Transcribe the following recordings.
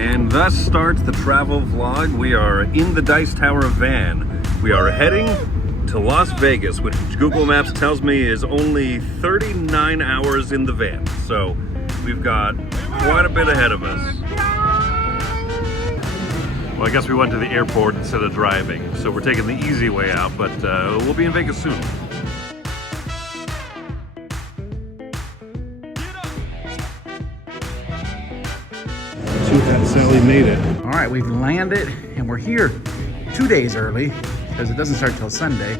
And thus starts the travel vlog. We are in the Dice Tower van. We are heading to Las Vegas, which Google Maps tells me is only 39 hours in the van. So we've got quite a bit ahead of us. Well, I guess we went to the airport instead of driving, so we're taking the easy way out, but we'll be in Vegas soon. Sally made it. All right, we've landed and we're here 2 days early because it doesn't start till Sunday.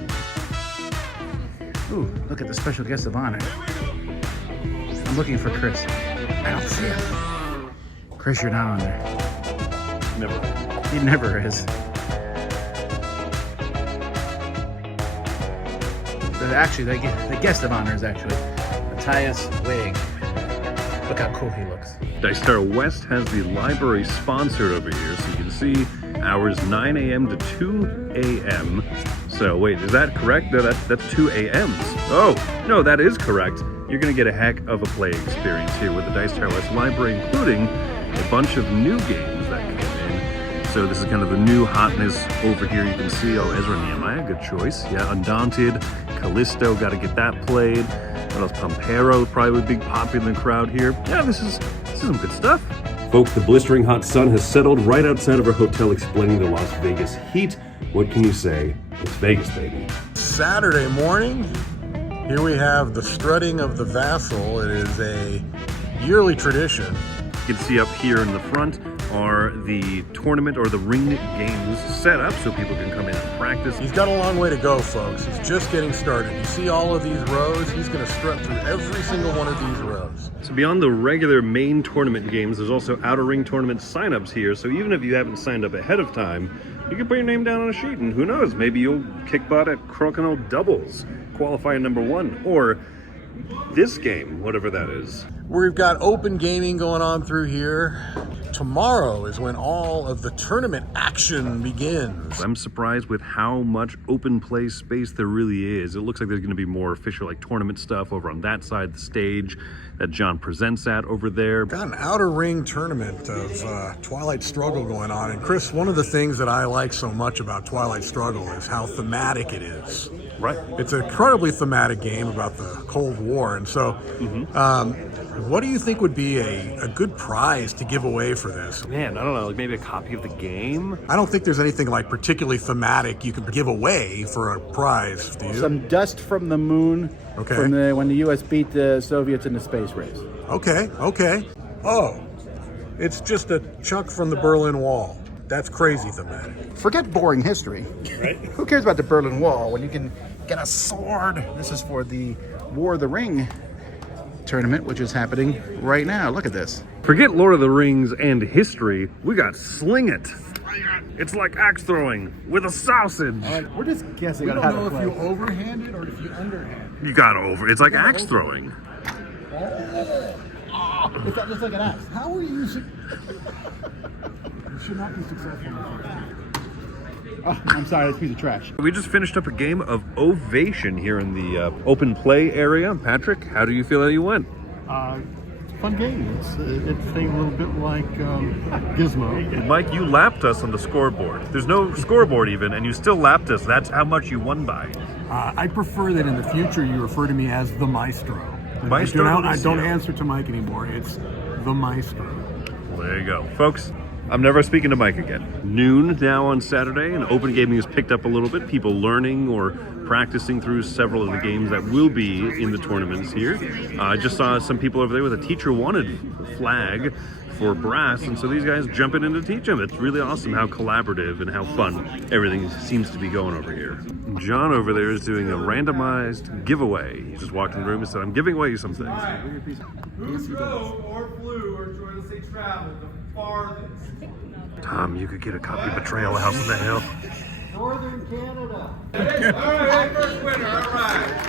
Ooh, look at the special guest of honor. I'm looking for Chris. I don't see him. Chris, you're not on there. Never. He never is. Actually, the guest of honor is actually Matthias Wig. Look how cool he looks. Dice Tower West has the library sponsored over here, so you can see hours 9 a.m. to 2 a.m. So wait, is that correct? No, that's 2 a.m.s. Oh, no, that is correct. You're gonna get a heck of a play experience here with the Dice Tower West library, including a bunch of new games that came in. So this is kind of the new hotness over here. You can see, oh, Ezra Nehemiah, good choice. Yeah, Undaunted, Callisto, gotta get that played. What else? Pampero probably would be popular in the crowd here. Yeah, this is some good stuff. Folks, the blistering hot sun has settled right outside of our hotel, explaining the Las Vegas heat. What can you say? It's Vegas, baby. Saturday morning, here we have the strutting of the Vassal. It is a yearly tradition. You can see up here in the front are the tournament or the ring games set up so people can come in and practice. He's got a long way to go, folks. He's just getting started. You see all of these rows? He's going to strut through every single one of these rows. So beyond the regular main tournament games, there's also outer ring tournament signups here. So even if you haven't signed up ahead of time, you can put your name down on a sheet, and who knows, maybe you'll kick butt at Crokinole Doubles, qualifying #1, or this game, whatever that is. We've got open gaming going on through here. Tomorrow is when all of the tournament action begins. I'm surprised with how much open play space there really is. It looks like there's going to be more official like tournament stuff over on that side of the stage that John presents at over there. Got an outer ring tournament of Twilight Struggle going on. And Chris, one of the things that I like so much about Twilight Struggle is how thematic it is. Right. It's an incredibly thematic game about the Cold War. And so what do you think would be a good prize to give away for this? Man, I don't know, like maybe a copy of the game? I don't think there's anything like particularly thematic you can give away for a prize. Do you? Some dust from the moon from when the U.S. beat the Soviets in the space race. Okay. Oh, it's just a chunk from the Berlin Wall. That's crazy thematic. Forget boring history. Right. Who cares about the Berlin Wall when you can get a sword? This is for the War of the Ring tournament, which is happening right now. Look at this. Forget Lord of the Rings and history. We got Sling It. It's like axe throwing with a sausage. We're just guessing We on don't how know to if play. you overhand it or if you underhand. You got over. It's like axe throwing. It's not just like an axe. How are you using? You should not be successful. Oh, I'm sorry, that's a piece of trash. We just finished up a game of Ovation here in the open play area. Patrick, how do you feel that you went? It's a fun game. It's a little bit like Gizmo. Mike, you lapped us on the scoreboard. There's no scoreboard even, and you still lapped us. That's how much you won by. I prefer that in the future you refer to me as the Maestro. Maestro I don't Delicio. answer to Mike anymore. It's the Maestro. Well, there you go. Folks, I'm never speaking to Mike again. Noon now on Saturday, and open gaming has picked up a little bit. People learning or practicing through several of the games that will be in the tournaments here. I just saw some people over there with a teacher wanted flag for brass, and so these guys jumping in to teach them. It's really awesome how collaborative and how fun everything seems to be going over here. John over there is doing a randomized giveaway. He just walked in the room and said, I'm giving away some things. Who drove or flew or joyously traveled the farthest? Tom, you could get a copy of Betrayal House on the Hill. Northern Canada. Hey, all right, first winner, all right.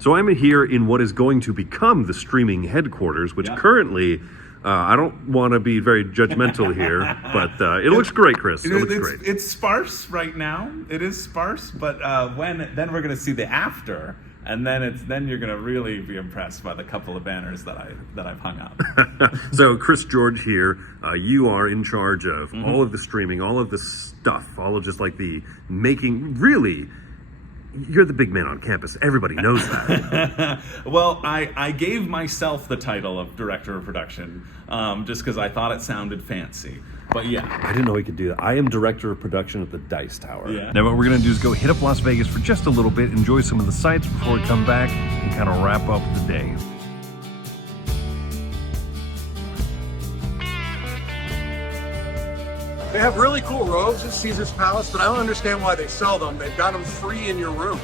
So I'm here in what is going to become the streaming headquarters, which currently, I don't want to be very judgmental here, but it looks great, Chris. It looks great. It's sparse right now. It is sparse, but then we're going to see the after. and then you're gonna really be impressed by the couple of banners that I've hung up. So Chris George here, you are in charge of Mm-hmm. all of the streaming, all of the stuff, all of just like the making. Really, you're the big man on campus. Everybody knows that. Well, I gave myself the title of director of production just because I thought it sounded fancy. But yeah. I didn't know he could do that. I am director of production at the Dice Tower. Yeah. Now what we're gonna do is go hit up Las Vegas for just a little bit, enjoy some of the sights before we come back and kind of wrap up the day. They have really cool robes at Caesar's Palace, but I don't understand why they sell them. They've got them free in your room.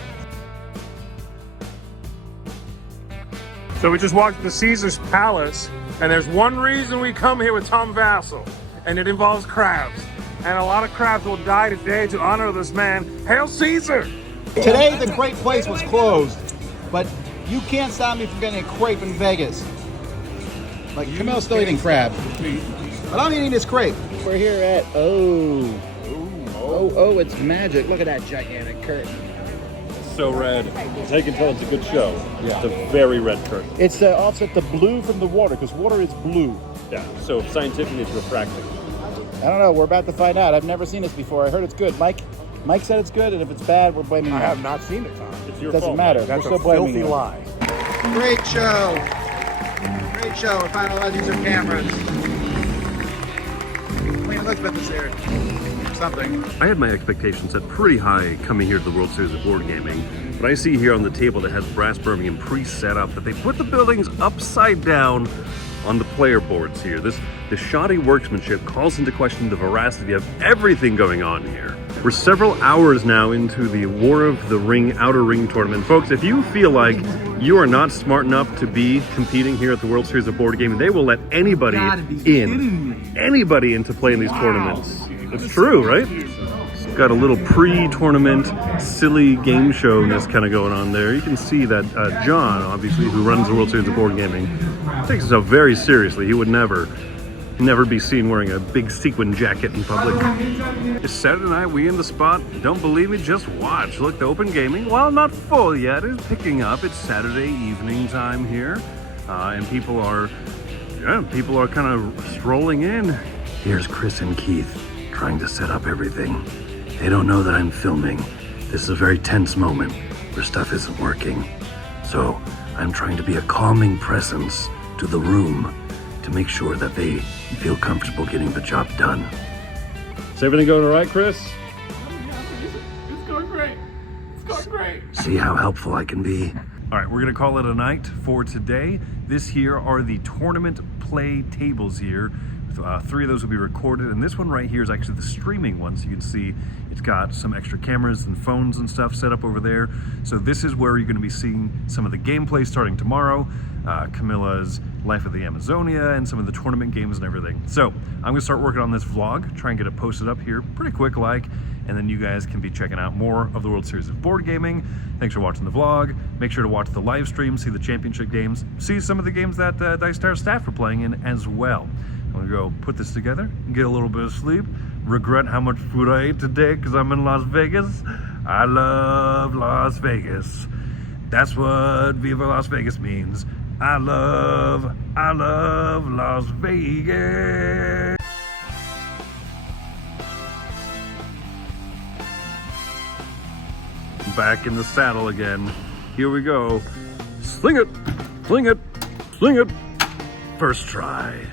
So we just walked to Caesar's Palace, and there's one reason we come here with Tom Vassell, and it involves crabs. And a lot of crabs will die today to honor this man. Hail Caesar! Today, the crepe place was closed, but you can't stop me from getting a crepe in Vegas. Like, Camille's still eating crab, but I'm eating this crepe. We're here at, oh, it's magic. Look at that gigantic curtain. So red. They can tell it's a good show. Yeah. It's a very red curtain. It's offset the blue from the water, because water is blue. Yeah. So scientifically it's refracting. I don't know. We're about to find out. I've never seen this before. I heard it's good. Mike said it's good, and if it's bad, we're blaming him. I have not seen it, Tom. It's your Doesn't fault. matter. That's We're a still blaming filthy him. lie. Great show. Great show. We're finalizing some cameras. Queen Elizabeth is here. Something. I had my expectations set pretty high coming here to the World Series of Board Gaming, but I see here on the table that has Brass Birmingham pre-set up that they put the buildings upside down on the player boards here. This shoddy workmanship calls into question the veracity of everything going on here. We're several hours now into the War of the Ring Outer Ring tournament. Folks, if you feel like you are not smart enough to be competing here at the World Series of Board Gaming, they will let anybody anybody in to play in these tournaments. It's true, right? Got a little pre-tournament silly game showness kind of going on there. You can see that John, obviously, who runs the World Series of Board Gaming, takes himself very seriously. He would never be seen wearing a big sequin jacket in public. It's Saturday night, we in the spot. Don't believe me? Just watch. Look, the Open Gaming, while not full yet, is picking up. It's Saturday evening time here, and people are kind of strolling in. Here's Chris and Keith trying to set up everything. They don't know that I'm filming. This is a very tense moment where stuff isn't working. So I'm trying to be a calming presence to the room to make sure that they feel comfortable getting the job done. Is everything going all right, Chris? It's going great. It's going great. See how helpful I can be? All right, we're gonna call it a night for today. This here are the tournament play tables here. 3 of those will be recorded, and this one right here is actually the streaming one, so you can see it's got some extra cameras and phones and stuff set up over there. So this is where you're going to be seeing some of the gameplay starting tomorrow, Camilla's Life of the Amazonia, and some of the tournament games and everything. So I'm going to start working on this vlog, try and get it posted up here pretty quick like, and then you guys can be checking out more of the World Series of Board Gaming. Thanks for watching the vlog. Make sure to watch the live stream, see the championship games, see some of the games that Dice Tower staff are playing in as well. I'm gonna go put this together, get a little bit of sleep, regret how much food I ate today because I'm in Las Vegas. I love Las Vegas. That's what Viva Las Vegas means. I love Las Vegas. Back in the saddle again. Here we go. Sling it, sling it, sling it. First try.